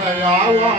દયાવા